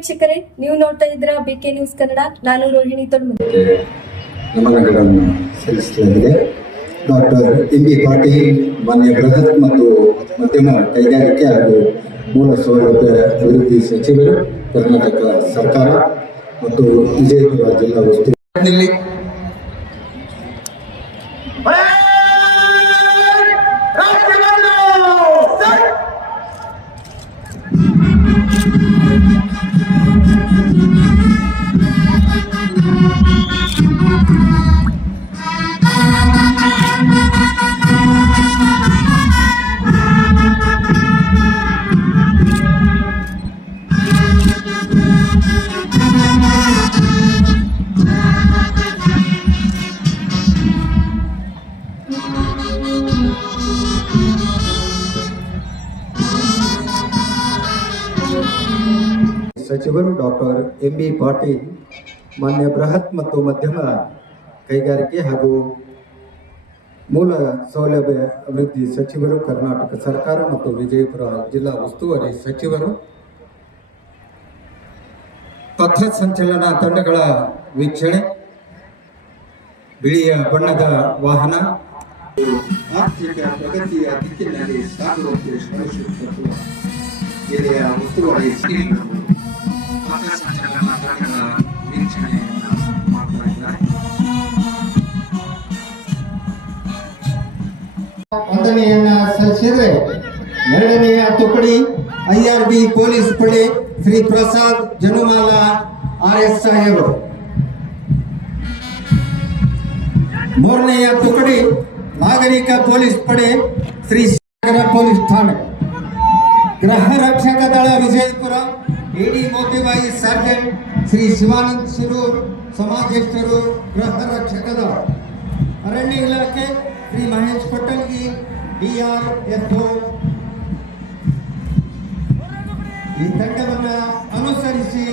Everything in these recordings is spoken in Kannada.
ವೀಕ್ಷಕರೇ, ನೀವು ನೋಡ್ತಾ ಇದ್ದೀರಾ ಬಿಕೆ ನ್ಯೂಸ್ ಕನ್ನಡ. ನಾನು ರೋಹಿಣಿ ತೊಳ್ಮುದಿ. ನಮನಗಳನ್ನು ಸಲ್ಲಿಸಲಾಗಿದೆ. Doctor MB. ಪಾಟೀಲ್ ಮಾನ್ಯ ಬೃಹತ್ ಮತ್ತು ಮಧ್ಯಮ ಕೈಗಾರಿಕೆ ಹಾಗೂ ಮೂಲ ಸೌಲಭ್ಯ ಅಭಿವೃದ್ಧಿ ಸಚಿವರು, ಕರ್ನಾಟಕ ಸರ್ಕಾರ ಮತ್ತು ವಿಜಯಪುರ ಜಿಲ್ಲಾ ಉಸ್ತುವಾರಿ ಸಚಿವರು ಡಾಕ್ಟರ್ ಎಂ.ಬಿ. ಪಾಟೀಲ್ ಮಾನ್ಯ ಬೃಹತ್ ಮತ್ತು ಮಧ್ಯಮ ಕೈಗಾರಿಕೆ ಹಾಗೂ ಮೂಲ ಸೌಲಭ್ಯ ಅಭಿವೃದ್ಧಿ ಸಚಿವರು, ಕರ್ನಾಟಕ ಸರ್ಕಾರ ಮತ್ತು ವಿಜಯಪುರ ಜಿಲ್ಲಾ ಉಸ್ತುವಾರಿ ಸಚಿವರು, ಪಥ ಸಂಚಲನ ತಂಡಗಳ ವೀಕ್ಷಣೆ, ಬಿಳಿಯ ಬಣ್ಣದ ವಾಹನ ಆರ್ಥಿಕ ಪ್ರಗತಿಯ ದಿಕ್ಕಿನಲ್ಲಿ ಸಾಗುವಂತೆ ಶ್ರಮಿಸುತ್ತಿರುವ ಜಿಲ್ಲೆಯ ಉಸ್ತುವಾರಿ ಪಥ ಸಂಚಲನ ತಂಡಗಳ ವೀಕ್ಷಣೆಯನ್ನು ಮಾಡ್ತಾ ಇದ್ದಾರೆ. ವಂದನೆಯನ್ನ ಸಲ್ಲಿಸಿದರೆ ಎರಡನೆಯ ತುಕಡಿ IRB ಪೊಲೀಸ್ ಪಡೆ ಶ್ರೀ ಪ್ರಸಾದ್ ಜನುಮಾಲ RSI ಅವರು, ಮೂರನೆಯ ತುಕಡಿ ನಾಗರಿಕ ಪೊಲೀಸ್ ಪಡೆ ಶ್ರೀ ಸಾಗರ ಪೊಲೀಸ್ ಠಾಣೆ, ಗೃಹ ರಕ್ಷಕ ದಳ ವಿಜಯಪುರ AD ಮೋತಿಬಾಯಿ ಸರ್ಜೆಂಟ್ ಶ್ರೀ ಶಿವಾನಂದ್ ಶಿರೂರ್ ಸಮಾಜೇಶ್ವರು ಗೃಹ ರಕ್ಷಕ ದಳ, ಅರಣ್ಯ ಇಲಾಖೆ ಶ್ರೀ ಮಹೇಶ್ ಪಟಲ್ಗಿ DRFO. ಈ ತಂಡವನ್ನು ಅನುಸರಿಸಿ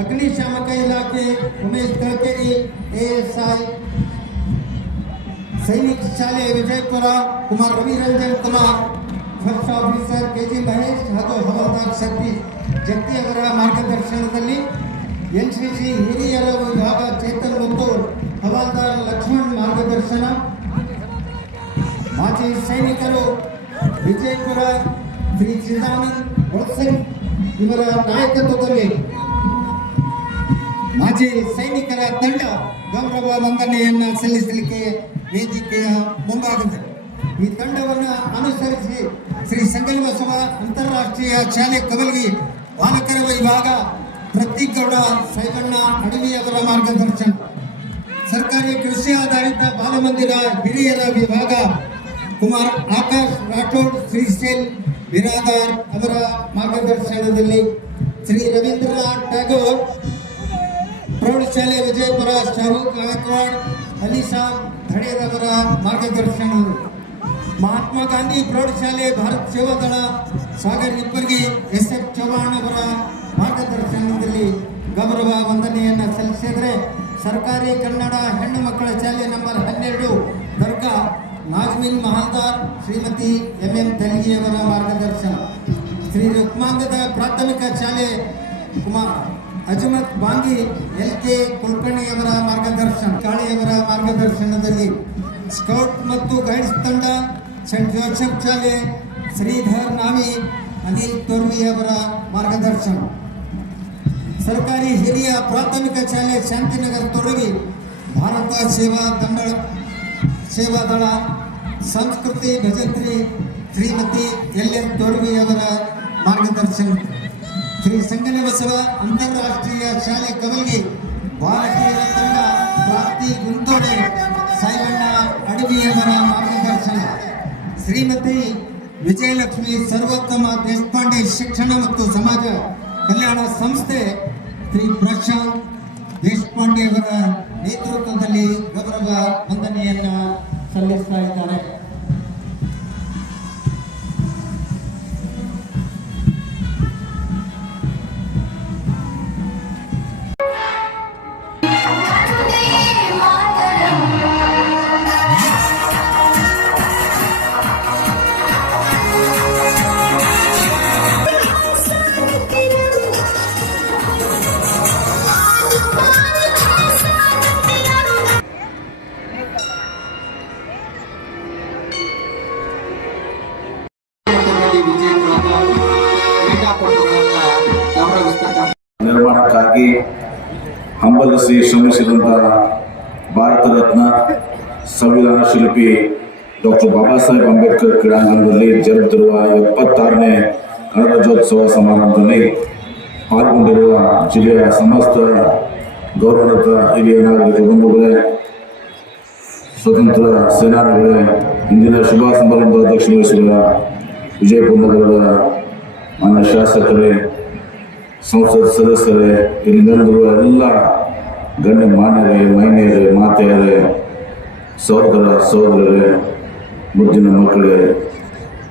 ಅಗ್ನಿಶಾಮಕ ಇಲಾಖೆ ಉಮೇಶ್ ಕಳಕೇರಿ ASI, ಸೈನಿಕ ಶಾಲೆ Vijayapura Kumar Raviranjan Kumar, first officer KG Mahesh ಹಾಗೂ ಹವಾಲ್ದಾರ್ ಸತೀಶ್ ಜತ್ತಿ ಅವರ ಮಾರ್ಗದರ್ಶನದಲ್ಲಿ NCC ಹಿರಿಯರ ವಿಭಾಗ ಚೇತನ್ ಮುತ್ತೂರ್, ಹವಾಲ್ದಾರ್ ಲಕ್ಷ್ಮಣ್ ಮಾರ್ಗದರ್ಶನ, ಮಾಜಿ ಸೈನಿಕರು ವಿಜಯಪುರ ಶ್ರೀ ಚಿದಾನಂದ್ ವತ್ಸನ್ ಇವರ ನಾಯಕತ್ವದಲ್ಲಿ ಮಾಜಿ ಸೈನಿಕರ ತಂಡ ಗೌರವ ವಂದನೆಯನ್ನು ಸಲ್ಲಿಸಲಿಕ್ಕೆ ವೇದಿಕೆಯ ಮುಂಭಾಗದಲ್ಲಿ. ಈ ತಂಡವನ್ನು ಅನುಸರಿಸಿ ಶ್ರೀ ಸಂಗಮಬಸವ ಅಂತಾರಾಷ್ಟ್ರೀಯ ಶಾಲೆ ಕವಲ್ಗಿ ಬಾಲಕರ ವಿಭಾಗ ಪ್ರತೀಗೌಡ ಸೈವಣ್ಣ ಅಡವಿಯವರ ಮಾರ್ಗದರ್ಶನ, ಸರ್ಕಾರಿ ಕೃಷಿ ಆಧಾರಿತ ಬಾಲಮಂದಿರ ಹಿರಿಯರ ವಿಭಾಗ ಕುಮಾರ್ ಆಕಾಶ್ ರಾಠೋಡ್ ಶ್ರೀಶೈಲ್ ಬಿರಾದಾರ್ ಅವರ ಮಾರ್ಗದರ್ಶನದಲ್ಲಿ, ಶ್ರೀ ರವೀಂದ್ರನಾಥ್ ಟ್ಯಾಗೋರ್ ಪ್ರೌಢಶಾಲೆ ವಿಜಯಪುರ ಶಾರೂಕ್ ಗಾಯಕ್ವಾಡ್ ಅಲಿಸಾಬ್ ಧಡೇರವರ ಮಾರ್ಗದರ್ಶನದಲ್ಲಿ, ಮಹಾತ್ಮ ಗಾಂಧಿ ಪ್ರೌಢಶಾಲೆ ಭಾರತ್ ಸೇವಾದಳ ಸಾಗರ್ ಇಬ್ಬರ್ಗಿ SF ಚೌಹಾಣ್ ಅವರ ಮಾರ್ಗದರ್ಶನದಲ್ಲಿ ಗೌರವ ವಂದನೆಯನ್ನು ಸಲ್ಲಿಸಿದರೆ, ಸರ್ಕಾರಿ ಕನ್ನಡ ಹೆಣ್ಣು ಮಕ್ಕಳ ಶಾಲೆ ನಂಬರ್ 12 ದರ್ಗಾ ನಾಜ್ಮಿನ್ ಮಹಾಲ್ದಾರ್ ಶ್ರೀಮತಿ MM ತೆಲಗಿಯವರ ಮಾರ್ಗದರ್ಶನ, ಶ್ರೀ ರುಕ್ಮಾಂಗದ ಪ್ರಾಥಮಿಕ ಶಾಲೆ ಕುಮಾರ್ ಅಜಮತ್ ಬಾಂಗಿ LK ಕುಲಕರ್ಣಿಯವರ ಮಾರ್ಗದರ್ಶನ, ಕಾಳೆಯವರ ಮಾರ್ಗದರ್ಶನದಲ್ಲಿ, ಸ್ಕೌಟ್ ಮತ್ತು ಗೈಡ್ಸ್ ತಂಡ ಸೆಂಟ್ ಜೋಸೆಫ್ ಶಾಲೆ ಶ್ರೀಧರ್ ನಾವಿ ಅನಿಲ್ ತೋರ್ವಿ ಅವರ ಮಾರ್ಗದರ್ಶನ, ಸರ್ಕಾರಿ ಹಿರಿಯ ಪ್ರಾಥಮಿಕ ಶಾಲೆ ಶಾಂತಿನಗರ್ ತೊರಗಿ ಭಾರತ ಸೇವಾದಳ ಸಂಸ್ಕೃತಿ ಭಜಂತ್ರಿ ಶ್ರೀಮತಿ LM ತೋರ್ವಿ ಅವರ ಮಾರ್ಗದರ್ಶನ, ಶ್ರೀ ಸಂಗಮಬಸವ ಅಂತಾರಾಷ್ಟ್ರೀಯ ಶಾಲೆ ಕವಲ್ಗಿ ಬಾಲಕಿಯರ ತಂಡ ಪ್ರಾಪ್ತಿ ಗುಂತೋಡೆ ಸಾಯಿವಣ್ಣ ಅಡವಿಯವರ ಮಾರ್ಗದರ್ಶನ, ಶ್ರೀಮತಿ ವಿಜಯಲಕ್ಷ್ಮಿ ಸರ್ವೋತ್ತಮ ದೇಶಪಾಂಡೆ ಶಿಕ್ಷಣ ಮತ್ತು ಸಮಾಜ ಕಲ್ಯಾಣ ಸಂಸ್ಥೆ ಶ್ರೀ ಪ್ರಶಾಂತ್ ದೇಶಪಾಂಡೆ ಅವರ ನೇತೃತ್ವದಲ್ಲಿ ಗೌರವ ವಂದನೆಯನ್ನು ಸಲ್ಲಿಸ್ತಾ ಇದ್ದಾರೆ. ನಿರ್ಮಾಣಕ್ಕಾಗಿ ಹಂಬಲಿಸಿ ಶ್ರಮಿಸಿದಂತಹ ಭಾರತ ರತ್ನ ಸಂವಿಧಾನ ಶಿಲ್ಪಿ ಡಾಕ್ಟರ್ ಬಾಬಾ ಸಾಹೇಬ್ ಅಂಬೇಡ್ಕರ್ ಕ್ರೀಡಾಂಗಣದಲ್ಲಿ ಜರುಗುತ್ತಿರುವ 76ನೇ ಗಣರಾಜ್ಯೋತ್ಸವ ಸಮಾರಂಭದಲ್ಲಿ ಪಾಲ್ಗೊಂಡಿರುವ ಜಿಲ್ಲೆಯ ಸಮಸ್ತ ಗೌರವರತ ಹಿರಿಯ ನಾಗರಿಕ ಬಂಧುಗಳೇ, ಸ್ವತಂತ್ರ ಸೇನಾನಿಗಳೇ, ಇಂದಿನ ಶುಭ ಸಮಾರಂಭ ಅಧ್ಯಕ್ಷ ವಹಿಸಿರುವ ವಿಜಯಪುರ ನಗರದ ಮಾನ್ಯ ಶಾಸಕರೇ, ಸಂಸತ್ ಸದಸ್ಯರೇ, ಇಲ್ಲಿ ನೆರೆದಿರುವ ಎಲ್ಲ ಗಣ್ಯ ಮಾನ್ಯರೇ, ಮಹಿಳೆಯರೇ, ಮಾತೆಯರೇ, ಸಹೋದರ ಸಹೋದರರೇ, ಮುದ್ದಿನ ಮಕ್ಕಳೇ,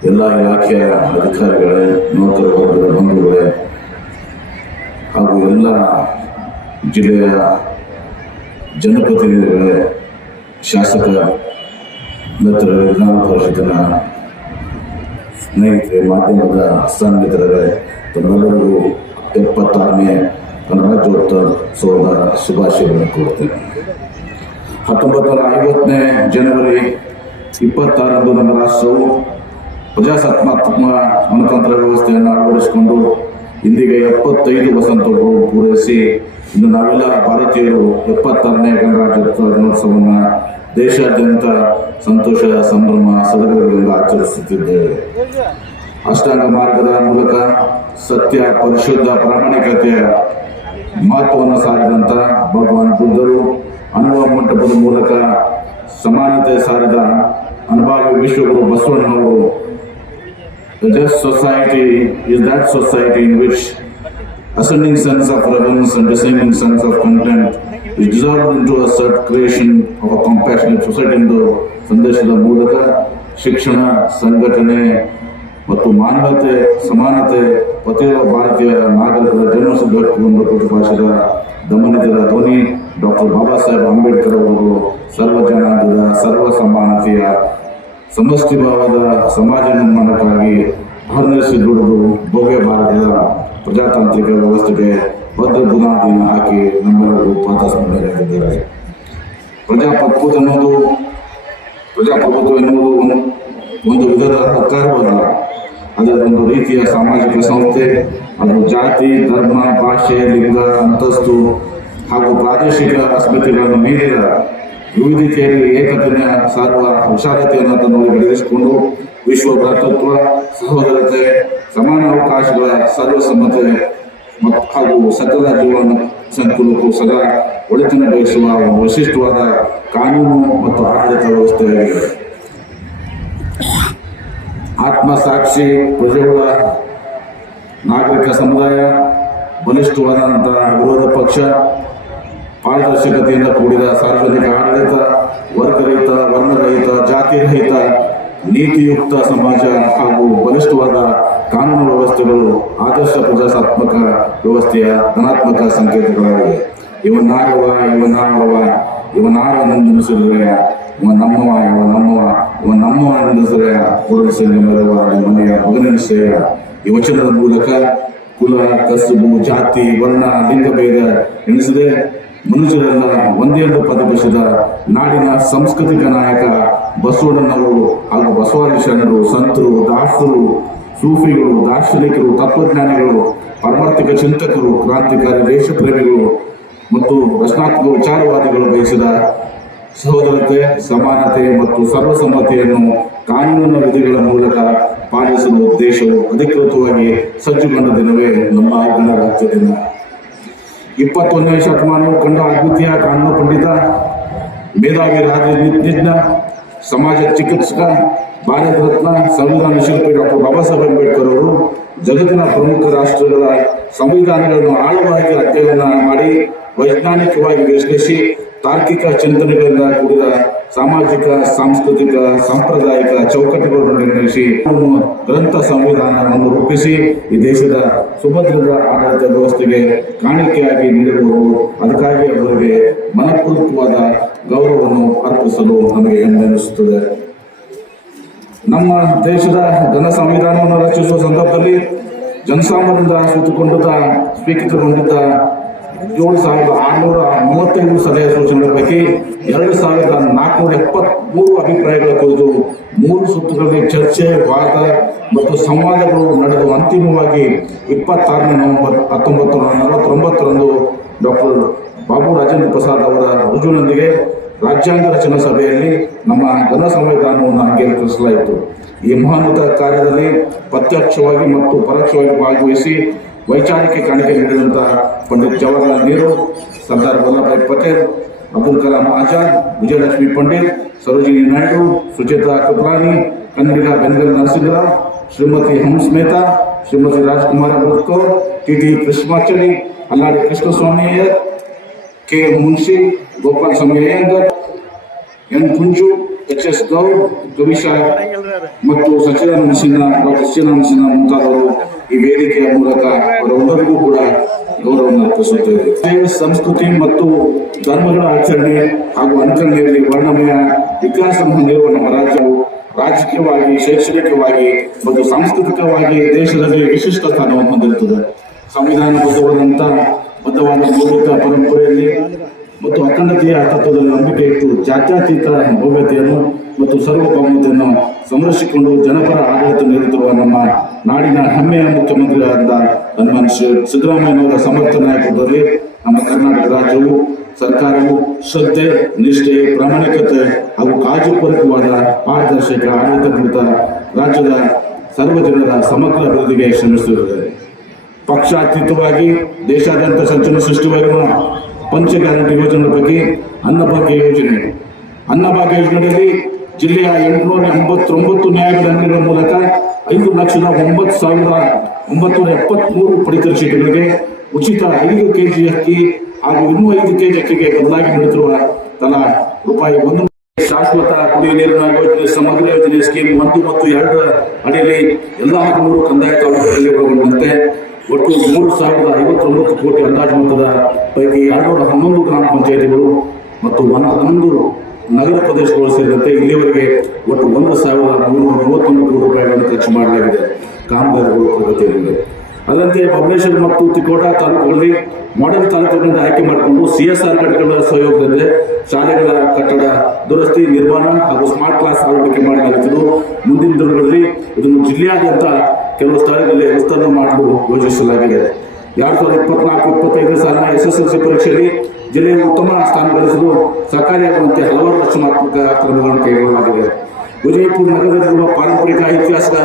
ಎಲ್ಲ ಇಲಾಖೆಯ ಅಧಿಕಾರಿಗಳೇ, ನೌಕರ ವರ್ಗದ ಬಂಧುಗಳೇ ಹಾಗೂ ಎಲ್ಲ ಜಿಲ್ಲೆಯ ಜನಪ್ರತಿನಿಧಿಗಳೇ, ಶಾಸಕ ಮಿತ್ರರೇ, ವಿಧಾನ ಪರಿಷತ್ತಿನ ಸ್ನೇಹಿತರೆ, ಮಾಧ್ಯಮದ ಸನ್ಮಿತ್ರರೇ, ತಮ್ಮೆಲ್ಲರಿಗೂ 76ನೇ ಗಣರಾಜ್ಯೋತ್ಸವದ ಶುಭಾಶಯಗಳನ್ನು ಕೋರುತ್ತೇನೆ. 1950ನೇ ಜನವರಿ 26ರಂದು ನಮ್ಮ ರಾಷ್ಟ್ರವು ಪ್ರಜಾಸತ್ತಾತ್ಮಕ ಗಣತಂತ್ರ ವ್ಯವಸ್ಥೆಯನ್ನು ಅಳವಡಿಸಿಕೊಂಡು ಇಂದಿಗೆ 75 ವಸಂತಗಳು ಪೂರೈಸಿ ಇಂದು ನಾವೆಲ್ಲ ಭಾರತೀಯರು 76ನೇ ಗಣರಾಜ್ಯೋತ್ಸವವನ್ನು ದೇಶಾದ್ಯಂತ ಸಂತೋಷ, ಸಂಭ್ರಮ, ಸಡಗರಗಳಿಂದ ಆಚರಿಸುತ್ತಿದ್ದೇವೆ. ಅಷ್ಟಾಂಗ ಮಾರ್ಗದ ಮೂಲಕ ಸತ್ಯ, ಪರಿಶುದ್ಧ, ಪ್ರಾಮಾಣಿಕತೆಯ ಮಹತ್ವವನ್ನು ಸಾರಿದಂಥ ಭಗವಾನ್ ಬುದ್ಧರು ಅನುಭವ ಮಂಟಪದ ಮೂಲಕ ಸಮಾನತೆ ಸಾರಿದ ಅನುಭವಿ ವಿಶ್ವಗುರು ಬಸವಣ್ಣನವರು, the just society is that society in which ascending sons of reverence and descending sons of contempt is dissolved into a certain creation of a compassionate society ಎಂದು ಸಂದೇಶದ ಮೂಲಕ ಶಿಕ್ಷಣ, ಸಂಘಟನೆ ಮತ್ತು ಮಾನವತೆ, ಸಮಾನತೆ, ಪ್ರತಿಯೊಬ್ಬ ಭಾರತೀಯ ನಾಗರಿಕರ ಜನ್ಮಸಿದ್ಧ ಹಕ್ಕನ್ನು ಪ್ರತಿಪಾದಿಸಿದ ದಮನಿತರ ಧ್ವನಿ ಡಾಕ್ಟರ್ ಬಾಬಾ ಸಾಹೇಬ್ ಅಂಬೇಡ್ಕರ್ ಅವರು ಸರ್ವ ಜನಾಂಗದ, ಸರ್ವ ಸಮಾನತೆಯ, ಸಮಷ್ಟಿ ಭಾವದ ಸಮಾಜ ನಿರ್ಮಾಣಕ್ಕಾಗಿ ಹರ್ನಿಸಿ ದುಡಿದು ಭವ್ಯ ಭಾರತದ ಪ್ರಜಾತಾಂತ್ರಿಕ ವ್ಯವಸ್ಥೆಗೆ ಭದ್ರ ಬುನಾದಿಯನ್ನು ಹಾಕಿ ನಮ್ಮೆಲ್ಲರಿಗೂ ಪಾಠಸ್ಮರಣೆಯಾಗಿದ್ದಾರೆ. ಪ್ರಜಾಪ್ರಭುತ್ವ ಎನ್ನುವುದು ಒಂದು ವಿಧದ ಸರ್ಕಾರವಲ್ಲ, ಅದರೊಂದು ರೀತಿಯ ಸಾಮಾಜಿಕ ಸಂಸ್ಥೆ. ಅದು ಜಾತಿ, ಧರ್ಮ, ಭಾಷೆ, ಲಿಂಗ, ಅಂತಸ್ತು ಹಾಗೂ ಪ್ರಾದೇಶಿಕ ಅಸ್ಮಿತೆಗಳನ್ನು ಮೀರಿದ ವಿವಿಧತೆಯಲ್ಲಿ ಏಕತೆಯ ಸಾರುವ ವಿಶಾಲತೆಯನ್ನು ತನ್ನಲ್ಲಿ ಬೆಳೆಸಿಕೊಂಡು ವಿಶ್ವ ಭ್ರಾತೃತ್ವ, ಸಹೋದರತೆ, ಸಮಾನ ಅವಕಾಶಗಳ ಸರ್ವಸಮ್ಮತೆ ಹಾಗೂ ಸಕಲ ಜೀವನ ಸಂಕುಲಕ್ಕೂ ಸದಾ ಒಳಿತನ್ನು ಬಯಸುವ ಒಂದು ವಿಶಿಷ್ಟವಾದ ಕಾನೂನು ಮತ್ತು ಆಡಳಿತ ವ್ಯವಸ್ಥೆಯಾಗಿದೆ. ಆತ್ಮಸಾಕ್ಷಿ ಪ್ರಜೆಗಳ ನಾಗರಿಕ ಸಮುದಾಯ, ಬಲಿಷ್ಠವಾದಂತಹ ವಿರೋಧ ಪಕ್ಷ, ಪಾರದರ್ಶಕತೆಯಿಂದ ಕೂಡಿದ ಸಾರ್ವಜನಿಕ ಆಡಳಿತ, ವರ್ಗರಹಿತ, ವರ್ಣರಹಿತ, ಜಾತಿರಹಿತ, ನೀತಿಯುಕ್ತ ಸಮಾಜ ಹಾಗೂ ಬಲಿಷ್ಠವಾದ ಕಾನೂನು ವ್ಯವಸ್ಥೆಗಳು ಆದರ್ಶ ಪ್ರಜಾಸತ್ತಾತ್ಮಕ ವ್ಯವಸ್ಥೆಯ ಧನಾತ್ಮಕ ಸಂಕೇತಗಳಾಗಿವೆ. ಇವನಾರನೆಂದೆನಿಸಿದರೆ ಇವ ನಮ್ಮವ, ನಮ್ಮವನೆಂದಿಸಿದರೆ ಮನೆಯ ಮಗನೆನಿಸೆಯ. ಈ ವಚನದ ಮೂಲಕ ಕುಲ, ಕಸುಬು, ಜಾತಿ, ವರ್ಣ, ಲಿಂಗಭೇದ ಎನಿಸದೆ ಮನುಷ್ಯರೆಲ್ಲ ಒಂದೇ ಎಂದು ಪ್ರತಿಪಾದಿಸಿದ ನಾಡಿನ ಸಾಂಸ್ಕೃತಿಕ ನಾಯಕ ಬಸವಣ್ಣನವರು ಹಾಗೂ ಬಸವಾದಿ ಶರಣರು, ಸಂತರು, ದಾಸರು, ಸೂಫಿಗಳು, ದಾರ್ಶನಿಕರು, ತತ್ವಜ್ಞಾನಿಗಳು, ಪಾರಮಾರ್ಥಿಕ ಚಿಂತಕರು, ಕ್ರಾಂತಿಕಾರಿ ದೇಶ ಪ್ರೇಮಿಗಳು ಮತ್ತು ರಚನಾತ್ಮಕ ವಿಚಾರವಾದಿಗಳು ಬಯಸಿದ ಸಹೋದರತೆ, ಸಮಾನತೆ ಮತ್ತು ಸರ್ವಸಮ್ಮತೆಯನ್ನು ಕಾನೂನಿನ ವಿಧಿಗಳ ಮೂಲಕ ಪಾಲಿಸಲು ದೇಶವು ಅಧಿಕೃತವಾಗಿ ಸಜ್ಜುಗೊಂಡ ದಿನವೇ ನಮ್ಮ ಗಣರಾಜ್ಯ ದಿನ. 21ನೇ ಶತಮಾನವು ಕಂಡ ಅದ್ವಿತೀಯ ಕಾನೂನು ಪಂಡಿತ, ಮೇಧಾವಿ ರಾಜನೀತಿಜ್ಞ, ಸಮಾಜ ಚಿಕಿತ್ಸಕ, ಭಾರತ ರತ್ನ, ಸಂವಿಧಾನ ಶಿಲ್ಪಿ ಡಾಕ್ಟರ್ ಬಾಬಾ ಸಾಹೇಬ್ ಅಂಬೇಡ್ಕರ್ ಅವರು ಜಗತ್ತಿನ ಪ್ರಮುಖ ರಾಷ್ಟ್ರಗಳ ಸಂವಿಧಾನಗಳನ್ನು ಆಳವಾಗಿ ಅಧ್ಯಯನ ಮಾಡಿ ವೈಜ್ಞಾನಿಕವಾಗಿ ವಿಶ್ಲೇಷಿಸಿ ತಾರ್ಕಿಕ ಚಿಂತನೆಗಳಿಂದ ಕೂಡಿದ ಸಾಮಾಜಿಕ, ಸಾಂಸ್ಕೃತಿಕ, ಸಾಂಪ್ರದಾಯಿಕ ಚೌಕಟ್ಟುಗಳನ್ನು ನಿರ್ಣಯಿಸಿ ಗ್ರಂಥ ಸಂವಿಧಾನವನ್ನು ರೂಪಿಸಿ ಈ ದೇಶದ ಸುಭದ್ರದ ಆಡಳಿತ ವ್ಯವಸ್ಥೆಗೆ ಕಾಣಿಕೆಯಾಗಿ ನೀಡಿರುವರು. ಅದಕ್ಕಾಗಿ ಅವರಿಗೆ ಮನಪೂರ್ವಕವಾದ ಗೌರವವನ್ನು ಅರ್ಪಿಸಲು ನಮಗೆ ಹೆಮ್ಮೆನಿಸುತ್ತದೆ. ನಮ್ಮ ದೇಶದ ಘನ ಸಂವಿಧಾನವನ್ನು ರಚಿಸುವ ಸಂದರ್ಭದಲ್ಲಿ ಜನಸಾಮಾನ್ಯರಿಂದ ಸ್ವೀಕೃತಗೊಂಡಿದ್ದ 7,635 ಸಲಹೆ ಸೂಚನೆಗಳ ಪೈಕಿ 2,473 ಅಭಿಪ್ರಾಯಗಳ ಕುರಿತು 3 ಸುತ್ತುಗಳಲ್ಲಿ ಚರ್ಚೆ, ವಾದ ಮತ್ತು ಸಂವಾದಗಳು ನಡೆದು ಅಂತಿಮವಾಗಿ 26 ನವೆಂಬರ್ 1949ರಂದು ಡಾಕ್ಟರ್ ಬಾಬು ರಾಜೇಂದ್ರ ಪ್ರಸಾದ್ ಅವರ ರುಜುವಿನೊಂದಿಗೆ ರಾಜ್ಯಾಂಗ ರಚನಾ ಸಭೆಯಲ್ಲಿ ನಮ್ಮ ಘನ ಸಂವಿಧಾನವನ್ನು ಅಂಗೀಕರಿಸಲಾಯಿತು. ಈ ಮಹಾನುತ ಕಾರ್ಯದಲ್ಲಿ ಪ್ರತ್ಯಕ್ಷವಾಗಿ ಮತ್ತು ಪರೋಕ್ಷವಾಗಿ ಭಾಗವಹಿಸಿ ವೈಚಾರಿಕ ಕಾಣಿಕೆ ನೀಡಿದಂತಹ ಪಂಡಿತ್ ಜವಾಹರ್ಲಾಲ್ ನೆಹರು, ಸರ್ದಾರ್ ವಲ್ಲಭಭಾಯ್ ಪಟೇಲ್, ಅಬ್ದುಲ್ ಕಲಾಂ ಆಜಾದ್, ವಿಜಯಲಕ್ಷ್ಮಿ ಪಂಡಿತ್, ಸರೋಜಿನಿ ನಾಯ್ಡು, ಸುಚೇತಾ ಕೃಪಲಾನಿ, ಕನ್ನಡಿಗ ಬೆಂಗಲ್ ನರಸಿಂಹರಾವ್, ಶ್ರೀಮತಿ ಹಂಸ್ ಮೆಹ್ತಾ, ಶ್ರೀಮತಿ ರಾಜ್ಕುಮಾರ ಮುದ್ಕರ್, ಟಿ ಕೃಷ್ಣಾಚಾರಿ, ಅಲ್ಲಾಡಿ ಕೃಷ್ಣಸ್ವಾಮಿ ಅಯ್ಯರ್, ಕೆ ಮುನ್ಷಿ, ಗೋಪಾಲ್ ಸ್ವಾಮಿ ಅಯ್ಯಂಗರ್, ಎನ್ ಕುಂಜು, ಎಚ್.ಎಸ್. ಗೌಡ್, ಕವಿಶಾ ಮತ್ತು ಸಚ್ಚಿದಾನಂದ ಸಿನ್ಹಾ, ಡಾಕ್ಟರ್ ಸಚ್ಚಿದಾನಂದ ಸಿನ್ಹಾ ಮುಂತಾದವರು ಈ ವೇದಿಕೆಯ ಮೂಲಕ ಅವರೆಲ್ಲರಿಗೂ ಕೂಡ ಗೌರವವನ್ನು ಅರ್ಪಿಸುತ್ತೇವೆ. ಸಂಸ್ಕೃತಿ ಮತ್ತು ಧರ್ಮಗಳ ಆಚರಣೆ ಹಾಗೂ ಅನುಕರಣೆಯಲ್ಲಿ ವರ್ಣಮಯ ವಿಕಾಸವನ್ನು ಹೊಂದಿರುವ ನಮ್ಮ ರಾಜ್ಯವು ರಾಜಕೀಯವಾಗಿ, ಶೈಕ್ಷಣಿಕವಾಗಿ ಮತ್ತು ಸಾಂಸ್ಕೃತಿಕವಾಗಿ ದೇಶದಲ್ಲಿ ವಿಶಿಷ್ಟ ಸ್ಥಾನವನ್ನು ಹೊಂದಿರುತ್ತದೆ. ಬದ್ಧವಾದ ಮೌಲಿಕ ಪರಂಪರೆಯಲ್ಲಿ ಮತ್ತು ಅಖಂಡತೆಯ ತತ್ವದಲ್ಲಿ ನಂಬಿಕೆ ಇಟ್ಟು ಜಾತ್ಯತೀತ ಭವ್ಯತೆಯನ್ನು ಮತ್ತು ಸಾರ್ವಭೌಮತೆಯನ್ನು ಸಂರಕ್ಷಿಸಿಕೊಂಡು ಜನಪರ ಆಡಳಿತ ನೀಡುತ್ತಿರುವ ನಮ್ಮ ನಾಡಿನ ಹೆಮ್ಮೆಯ ಮುಖ್ಯಮಂತ್ರಿಯಾದ ಸನ್ಮಾನ್ಯ ಸಿದ್ದರಾಮಯ್ಯನವರ ಸಮರ್ಥ ನಾಯಕತ್ವದಲ್ಲಿ ನಮ್ಮ ಕರ್ನಾಟಕ ರಾಜ್ಯವು ಸರ್ಕಾರವು ಶ್ರದ್ಧೆ, ನಿಷ್ಠೆ, ಪ್ರಾಮಾಣಿಕತೆ ಹಾಗೂ ಕಾಳಜಿಪೂರ್ವಕವಾದ ಪಾರದರ್ಶಕ ಆಡಳಿತ ಕುರಿತ ರಾಜ್ಯದ ಸರ್ವಜನರ ಸಮಗ್ರ ಅಭಿವೃದ್ಧಿಗೆ ಶ್ರಮಿಸುತ್ತಿದೆ. ಪಕ್ಷಾತೀತವಾಗಿ ದೇಶಾದ್ಯಂತ ಸಂಚಲನ ಸೃಷ್ಟಿಯಾಗಿರುವ ಪಂಚ ಗ್ಯಾರಂಟಿ ಯೋಜನೆ ಬಗ್ಗೆ ಅನ್ನಭಾಗ್ಯ ಯೋಜನೆಯಲ್ಲಿ ಜಿಲ್ಲೆಯ 889 ನ್ಯಾಯಬೆಲೆ ಅಂಗಡಿಗಳ ಮೂಲಕ 5,09,973 ಪಡಿತರ ಚೀಟಿಗಳಿಗೆ ಉಚಿತ 5 ಕೆಜಿ ಅಕ್ಕಿ ಹಾಗೂ ಇನ್ನೂ 5 ಕೆಜಿ ಅಕ್ಕಿಗೆ ಬದಲಾಗಿ ನೀಡುತ್ತಿರುವ ತಲಾ ₹1 ಶಾಶ್ವತ ಕುಡಿಯುವ ನೀರಿನ ಯೋಜನೆ, ಸಮಗ್ರ ಯೋಜನೆ ಸ್ಕೀಮ್ 1 ಮತ್ತು 2 ಅಡಿಯಲ್ಲಿ ಎಲ್ಲಾ 13 ಕಂದಾಯ ತಾಲೂಕುಗಳಲ್ಲಿ ಒಳಗೊಂಡಂತೆ ಒಟ್ಟು 3,059 ಕೋಟಿ ಅಂದಾಜು ಮೊತ್ತದ ಪೈಕಿ 211 ಗ್ರಾಮ ಪಂಚಾಯಿತಿಗಳು ಮತ್ತು 11 ನಗರ ಪ್ರದೇಶಗಳು ಸೇರಿದಂತೆ ಇಲ್ಲಿಯವರೆಗೆ ಒಟ್ಟು 1,331 ಕೋಟಿ ರೂಪಾಯಿಗಳನ್ನು ಖರ್ಚು ಮಾಡಲಾಗಿದೆ. ಕಾಮಗಾರಿಗಳು ಪ್ರಗತಿಯಲ್ಲಿದೆ. ಅದರಂತೆ ಬಬಲೇಶ್ವರ ಮತ್ತು ತಿಕೋಟಾ ತಾಲೂಕುಗಳಲ್ಲಿ ಮಾಡೆಲ್ ತಾಲೂಕುಗಳಿಂದ ಆಯ್ಕೆ ಮಾಡಿಕೊಂಡು CSR ಘಟಕಗಳ ಸಹಯೋಗದಲ್ಲಿ ಶಾಲೆಗಳ ಕಟ್ಟಡ ದುರಸ್ತಿ, ನಿರ್ಮಾಣ ಹಾಗೂ ಸ್ಮಾರ್ಟ್ ಕ್ಲಾಸ್ ಅಳವಡಿಕೆ ಮಾಡಲಾಗುತ್ತಿದ್ದು, ಮುಂದಿನ ದಿನಗಳಲ್ಲಿ ಇದನ್ನು ಜಿಲ್ಲೆಯಾದ್ಯಂತ ಕೆಲವು ಸ್ಥಳಗಳಲ್ಲಿ ವಿಸ್ತರಣೆ ಮಾಡಲು ಯೋಜಿಸಲಾಗಿದೆ. 2024-25 ಸಾಲಿನ SSLC ಪರೀಕ್ಷೆಯಲ್ಲಿ ಜಿಲ್ಲೆಯ ಉತ್ತಮ ಸ್ಥಾನ ಗಳಿಸಲು ಸಹಕಾರಿಯಾಗುವಂತೆ ಹಲವಾರು ರಚನಾತ್ಮಕ ಕ್ರಮಗಳನ್ನು ಕೈಗೊಳ್ಳಲಾಗಿದೆ. ವಿಜಯಪುರ ನಗರದಲ್ಲಿರುವ ಪಾರಂಪರಿಕ ಐತಿಹಾಸಿಕ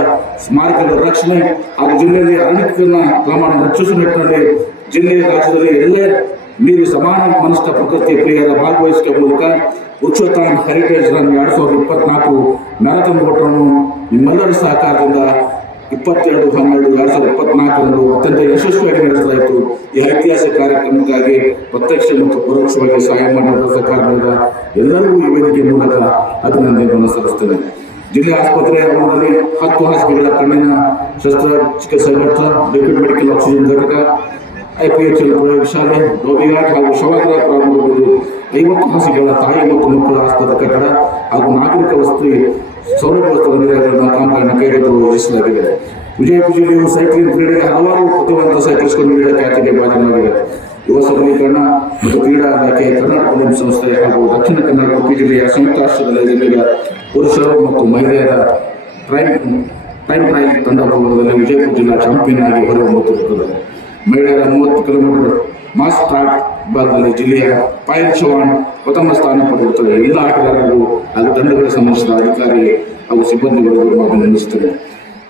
ಸ್ಮಾರಕಗಳ ರಕ್ಷಣೆ ಹಾಗೂ ಜಿಲ್ಲೆಯಲ್ಲಿ ಅರಣ್ಯೀಕರಣ ಪ್ರಮಾಣ ಹೆಚ್ಚಿಸುವ ನಿಟ್ಟಿನಲ್ಲಿ ಜಿಲ್ಲೆಯ ರಾಜ್ಯದಲ್ಲಿ ಎಲ್ಲೇ ಮೀರಿ ಸಮಾನ ಮನಸ್ಕ ಪ್ರಕೃತಿ ಪ್ರಿಯರ ಭಾಗವಹಿಸುವ ಮೂಲಕ ಉಚ್ಚತಾನ್ ಹೆರಿಟೇಜ್ ರನ್ 2024 ಮ್ಯಾರಥಾನ್ ಓಟವನ್ನು ನಿಮ್ಮೆಲ್ಲರ ಸಹಕಾರದಿಂದ 22/12/2024 ಅತ್ಯಂತ ಯಶಸ್ವಿಯಾಗಿ ನಡೆಸಲಾಯಿತು. ಈ ಐತಿಹಾಸಿಕ ಕಾರ್ಯಕ್ರಮಕ್ಕಾಗಿ ಪ್ರತ್ಯಕ್ಷ ಮತ್ತು ಪರೋಕ್ಷವಾಗಿ ಸಹಾಯ ಮಾಡಿದ ಸರ್ಕಾರದಿಂದ ಎಲ್ಲರಿಗೂ ಈ ವೇದಿಕೆ ಮೂಲಕ ಅಭಿನಂದನೆಗಳನ್ನು ಸಲ್ಲಿಸುತ್ತೇನೆ. ಜಿಲ್ಲೆ ಆಸ್ಪತ್ರೆ ಆವರಣದಲ್ಲಿ 10 ಹಾಸಿಗೆಗಳ ಕಣ್ಣಿನ ಶಸ್ತ್ರಚಿಕಿತ್ಸಾ ಘಟಕ, ಲಿಕ್ವಿಡ್ ಮೆಡಿಕಲ್ ಆಕ್ಸಿಜನ್ ಘಟಕ, IPHL ಪ್ರಯೋಗಶಾಲೆ, ರೋಗಿಘಾಟ್ ಹಾಗೂ ಶವಗೃಹ ಪ್ರಾರಂಭಗೊಂಡು 50 ಹಾಸಿಗೆಗಳ ತಾಯಿ ಮತ್ತು ಮಕ್ಕಳ ಆಸ್ಪತ್ರೆ ಕಟ್ಟಡ ಹಾಗೂ ನಾಗರಿಕ ವಸತಿ ಸೌಲಭ್ಯ ಕಾಮಗಾರಿಯನ್ನು ಕೈಗೆತ್ತಿಕೊಳ್ಳಲು ಯೋಜಿಸಲಾಗಿದೆ. ವಿಜಯಪುರ ಜಿಲ್ಲೆಯು ಸೈಕ್ಲಿಂಗ್ ಕ್ರೀಡೆಗೆ ಹಲವಾರು ಪ್ರತಿಭಾವಂತ ಸೈಕ್ಲಿಸ್ಟ್ಗಳು ನೀಡಿದ ಖ್ಯಾತಿಗೆ ಭಾಜನವಾಗಿದೆ. ಯುವ ಸಬಲೀಕರಣ ಮತ್ತು ಕ್ರೀಡಾ ಇಲಾಖೆ, ಕರ್ನಾಟಕ ಒಲಿಂಪಿಕ್ ಸಂಸ್ಥೆ ಹಾಗೂ ದಕ್ಷಿಣ ಕನ್ನಡ ಉಡುಪಿ ಜಿಲ್ಲೆಯ ಸಂಯುಕ್ತ ರಾಷ್ಟ್ರದಲ್ಲಿ ಜಿಲ್ಲೆಯ ಪುರುಷರು ಮತ್ತು ಮಹಿಳೆಯರ ಟೈಮ್ ಟ್ರಯಲ್ ತಂಡದಲ್ಲಿ ವಿಜಯಪುರ ಜಿಲ್ಲಾ ಚಾಂಪಿಯನ್ ಆಗಿ ಹೊರಹೊಮ್ಮುತ್ತಿರುತ್ತದೆ. ಮಹಿಳೆಯರ 30 ಕಿಲೋಮೀಟರ್ ಮಾಸ್ ಟ್ರ್ಯಾಕ್ ವಿಭಾಗದಲ್ಲಿ ಜಿಲ್ಲೆಯ ಪಾಯಲ್ ಚೌಹಾಣ್ ಪ್ರಥಮ ಸ್ಥಾನ ಪಡೆದಿರುತ್ತದೆ. ಎಲ್ಲ ಆಟಗಾರರು ಹಾಗೂ ತಂಡಗಳಿಗೆ ಸಂಬಂಧಿಸಿದ ಅಧಿಕಾರಿ ಹಾಗೂ ಸಿಬ್ಬಂದಿಗಳು ಅಭಿನಂದಿಸುತ್ತೇವೆ.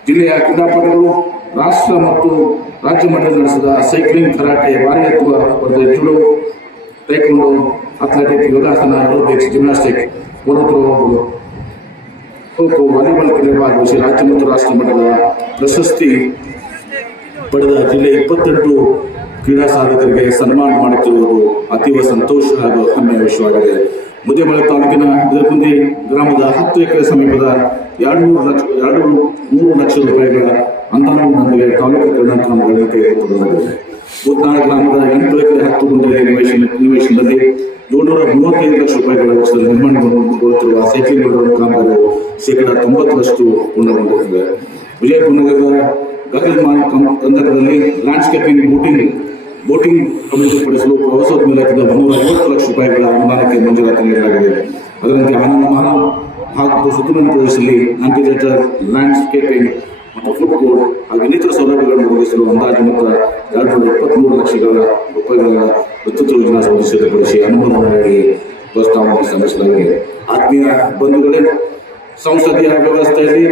ಜಿಲ್ಲೆಯ ಕ್ರೀಡಾಪಟುಗಳು ರಾಷ್ಟ್ರ ಮತ್ತು ರಾಜ್ಯ ಮಟ್ಟದಲ್ಲಿ ನಡೆಸಿದ ಸೈಕ್ಲಿಂಗ್, ಕರಾಟೆ, ಭಾರಿ ಎತ್ತುವ ಸ್ಪರ್ಧೆ, ಜುಡೋ, ಟೈಕ್ವಾಂಡೋ, ಅಥ್ಲೆಟಿಕ್, ಯೋಗಾಸನ, aerobics, gymnastic, polo, kho kho, volleyball ಕ್ರೀಡೆ ಭಾಗವಹಿಸಿ ರಾಜ್ಯ ಮತ್ತು ರಾಷ್ಟ್ರ ಮಟ್ಟದ ಪ್ರಶಸ್ತಿ ಪಡೆದ ಜಿಲ್ಲೆ 28 ಕ್ರೀಡಾ ಸಾಧಕರಿಗೆ ಸನ್ಮಾನ ಮಾಡುತ್ತಿರುವುದು ಅತೀವ ಸಂತೋಷ ಹಾಗೂ ಹೆಮ್ಮೆಯ ವಿಷಯವಾಗಿದೆ. ಮುದ್ದೇಬಾಳೆ ತಾಲೂಕಿನ ಬಿದರಕುಂದಿ ಗ್ರಾಮದ 10 ಎಕರೆ ಸಮೀಪದ 203 ಲಕ್ಷ ರೂಪಾಯಿಗಳ ಅನುದಾನದೊಂದಿಗೆ ತಾಲೂಕು ಕ್ರೀಡಾಂಗಣಗಳನ್ನು ಕೈಗೊಳ್ಳಲಾಗಿದೆ. ಉತ್ನಾಳ ಗ್ರಾಮದ 8 ಎಕರೆ 10 ಗುಂಟೆ ನಿವೇಶನದಲ್ಲಿ 735 ಲಕ್ಷ ರೂಪಾಯಿಗಳ ವೆಚ್ಚದಲ್ಲಿ ನಿರ್ಮಾಣಗೊಳ್ಳುತ್ತಿರುವ ಸೈಕ್ಲಿಂಗ್ ಕಾಮಗಾರಿಗಳು 90% ಪೂರ್ಣಗೊಂಡಿದೆ. ವಿಜಯಪುರ ನಗರದ ಗಗಲ್ಮಾನ್ ಕಂದಕದಲ್ಲಿ ಲ್ಯಾಂಡ್ಸ್ಕೇಪಿಂಗ್, ಬೋಟಿಂಗ್ ಬೋಟಿಂಗ್ ಅಭಿವೃದ್ಧಿಪಡಿಸಲು ಪ್ರವಾಸೋದ್ಯಮ ಇಲಾಖೆಯಿಂದ 150 ಲಕ್ಷ ರೂಪಾಯಿಗಳ ಅನುದಾನಕ್ಕೆ ಮಂಜೂರಾತಿ ನೀಡಲಾಗಿದೆ. ಅದರಂತೆ ಆನಂದ ಮಹಲ್ ಹಾಗೂ ಸುತ್ತಮುತ್ತಲಿನ ಪ್ರದೇಶದಲ್ಲಿ ಆಂಪಿಥಿಯೇಟರ್, ಲ್ಯಾಂಡ್ಸ್ಕೇಪಿಂಗ್ ಮತ್ತು ಫುಡ್ ಕೋರ್ಟ್ ಹಾಗೂ ಇನ್ನಿತರ ಸೌಲಭ್ಯಗಳನ್ನು ಒದಗಿಸಲು ಅಂದಾಜು ಮೊತ್ತ 223 ಲಕ್ಷ ರೂಪಾಯಿಗಳ ವಿಸ್ತೃತ ಯೋಜನಾ ಸಿದ್ಧಪಡಿಸಿ ಅನುಮೋದನೆಗಾಗಿ ಪ್ರಸ್ತಾವನೆ ಸಲ್ಲಿಸಲಾಗಿದೆ. ಆತ್ಮೀಯ ಬಂಧುಗಳೇ, ಸಂಸದೀಯ ವ್ಯವಸ್ಥೆಯಲ್ಲಿ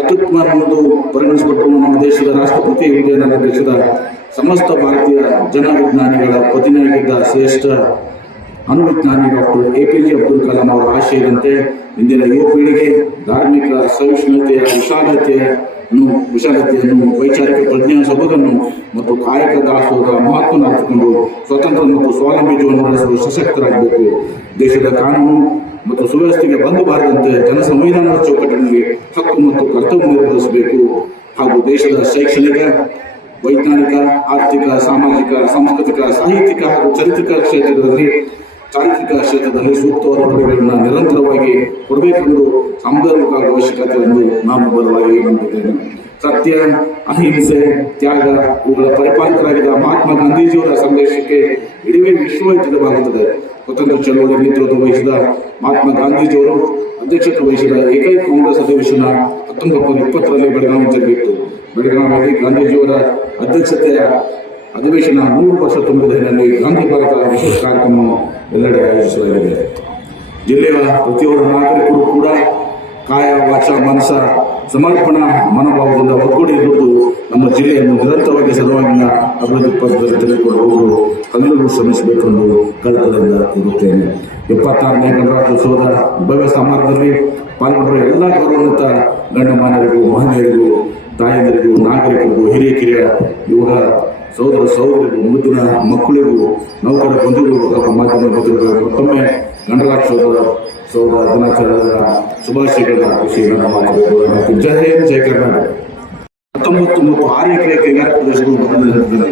ಅತ್ಯುತ್ತಮ ಎಂದು ಪರಿಗಣಿಸಲ್ಪಟ್ಟು ನಮ್ಮ ದೇಶದ ರಾಷ್ಟ್ರಪತಿ ದೇಶದ ಸಮಸ್ತ ಭಾರತೀಯ ಜನವಿಜ್ಞಾನಿಗಳ ಪ್ರತಿನಿಧಿಯಾಗಿದ್ದ ಶ್ರೇಷ್ಠ ಅಣುವಿಜ್ಞಾನಿ ಡಾಕ್ಟರ್ APJ ಅಬ್ದುಲ್ ಕಲಾಂ ಅವರ ಆಶಯದಂತೆ ಇಂದಿನ ಯುವ ಪೀಳಿಗೆ ಧಾರ್ಮಿಕ ಸಹಿಷ್ಣುತೆಯ ವಿಶಾಲತೆಯನ್ನು ವೈಚಾರಿಕ ಪ್ರಜ್ಞೆಯ ಸೊಬಗನ್ನು ಮತ್ತು ಕಾಯಕ ದಾಸೋಹದ ಮಹತ್ವವನ್ನು ಅರಿತುಕೊಂಡು ಸ್ವತಂತ್ರ ಮತ್ತು ಸ್ವಾವಲಂಬಿ ಜೀವನ ನಡೆಸಲು ಸಶಕ್ತರಾಗಬೇಕು. ದೇಶದ ಕಾನೂನು ಮತ್ತು ಸುವ್ಯವಸ್ಥೆಗೆ ಬಂದು ಬಾರದಂತೆ ಸಂವಿಧಾನದ ಚೌಕಟ್ಟಿನಲ್ಲಿ ಹಕ್ಕು ಮತ್ತು ಕರ್ತವ್ಯ ನಿರ್ವಹಿಸಬೇಕು ಹಾಗೂ ದೇಶದ ಶೈಕ್ಷಣಿಕ, ವೈಜ್ಞಾನಿಕ, ಆರ್ಥಿಕ, ಸಾಮಾಜಿಕ, ಸಾಂಸ್ಕೃತಿಕ, ಸಾಹಿತ್ಯಿಕ ಹಾಗೂ ಚಾರಿತ್ರಿಕ ಕ್ಷೇತ್ರದಲ್ಲಿ ಸೂಕ್ತವಾದ ಕೊಡುಗೆಗಳನ್ನು ನಿರಂತರವಾಗಿ ಕೊಡಬೇಕೆಂದು ಸಾಂದರ್ಭಿಕ ಅವಶ್ಯಕತೆ ಎಂದು ನಾನು ಬಲವಾಗಿ ನಂಬಿದ್ದೇನೆ. ಸತ್ಯ, ಅಹಿಂಸೆ, ತ್ಯಾಗ ಇವುಗಳ ಪರಿಪಾಲಕರಾಗಿದ್ದ ಮಹಾತ್ಮ ಗಾಂಧೀಜಿಯವರ ಸಂದೇಶಕ್ಕೆ ಇಡೀ ವಿಶ್ವ ತಿಳಿಯಲಾಗುತ್ತದೆ. ಸ್ವತಂತ್ರ ಚಳವಳಿ ನೇತೃತ್ವ ವಹಿಸಿದ ಮಹಾತ್ಮ ಗಾಂಧೀಜಿಯವರು ಅಧ್ಯಕ್ಷತೆ ವಹಿಸಿದ ಏಕೈಕ ಕಾಂಗ್ರೆಸ್ ಅಧಿವೇಶನ 1920ರಲ್ಲಿ ಬೆಳಗಾವಿ ಜರುಗಿತ್ತು. ಬೆಳಗಾವಿಯಲ್ಲಿ ಗಾಂಧೀಜಿಯವರ ಅಧ್ಯಕ್ಷತೆಯ ಅಧಿವೇಶನ 100 ವರ್ಷ ತುಂಬಿದ ಹಿನ್ನೆಲೆಯಲ್ಲಿ ಗಾಂಧಿ ಭಾರತ ವಿಶೇಷ ಕಾರ್ಯಕ್ರಮ ಎಲ್ಲೆಡೆ ಆಯೋಜಿಸಲಾಗಿದೆ. ಜಿಲ್ಲೆಯ ಪ್ರತಿಯೊಬ್ಬ ನಾಗರಿಕರು ಕೂಡ ಕಾಯ, ವಾಚ, ಮನಸ ಸಮರ್ಪಣಾ ಮನೋಭಾವದಿಂದ ಒಗ್ಗೂಡಿ ದುಡಿದು ನಮ್ಮ ಜಿಲ್ಲೆಯನ್ನು ನಿರಂತರವಾಗಿ ಸರ್ವಾಂಗೀಣ ಅಭಿವೃದ್ಧಿ ಪಥದಲ್ಲಿ ತೆಗೆದುಕೊಂಡು ಹೋಗಲು ಹಗಲು ಶ್ರಮಿಸಬೇಕೆಂದು ಕಳಕಳಿಯಿಂದ ಕೋರುತ್ತೇನೆ. 76ನೇ ಗಣರಾಜ್ಯೋತ್ಸವದ ಭವ್ಯ ಸಮಾರಂಭದಲ್ಲಿ ಪಾಲ್ಗೊಂಡಿರುವ ಎಲ್ಲ ಗೌರವಾನ್ವಿತ ಗಣ್ಯಮಾನ್ಯರಿಗೂ, ಮಹನೀಯರಿಗೂ, ತಾಯಂದಿರಿಗೂ, ನಾಗರಿಕರಿಗೂ, ಹಿರಿಯ ಯುವ ಸಹೋದರ ಸಹೋದರಿಗೂ, ಮುದ್ದಿನ ಮಕ್ಕಳಿಗೂ, ನೌಕರ ಬಂಧುಗಳಿಗೂ ಹಾಗೂ ಮಾಧ್ಯಮ ಮಿತ್ರರಿಗೂ ಮತ್ತೊಮ್ಮೆ ಗಣರಾಜ್ಯೋತ್ಸವದ ದಿನಾಚರಣೆಯ ಶುಭಾಶಯಗಳ ವಿಷಯಗಳನ್ನು ಮಾತನಾಡಬೇಕು. ಜೈ ಹಿಂದ್, ಜೈ ಕರ್ನಾಟಕ. 19 ಮತ್ತು 6 ಎಕರೆ ಕೈಗಾರಿಕಾ ಪ್ರದೇಶಗಳು ಬದಲಾಗುತ್ತಿದೆ.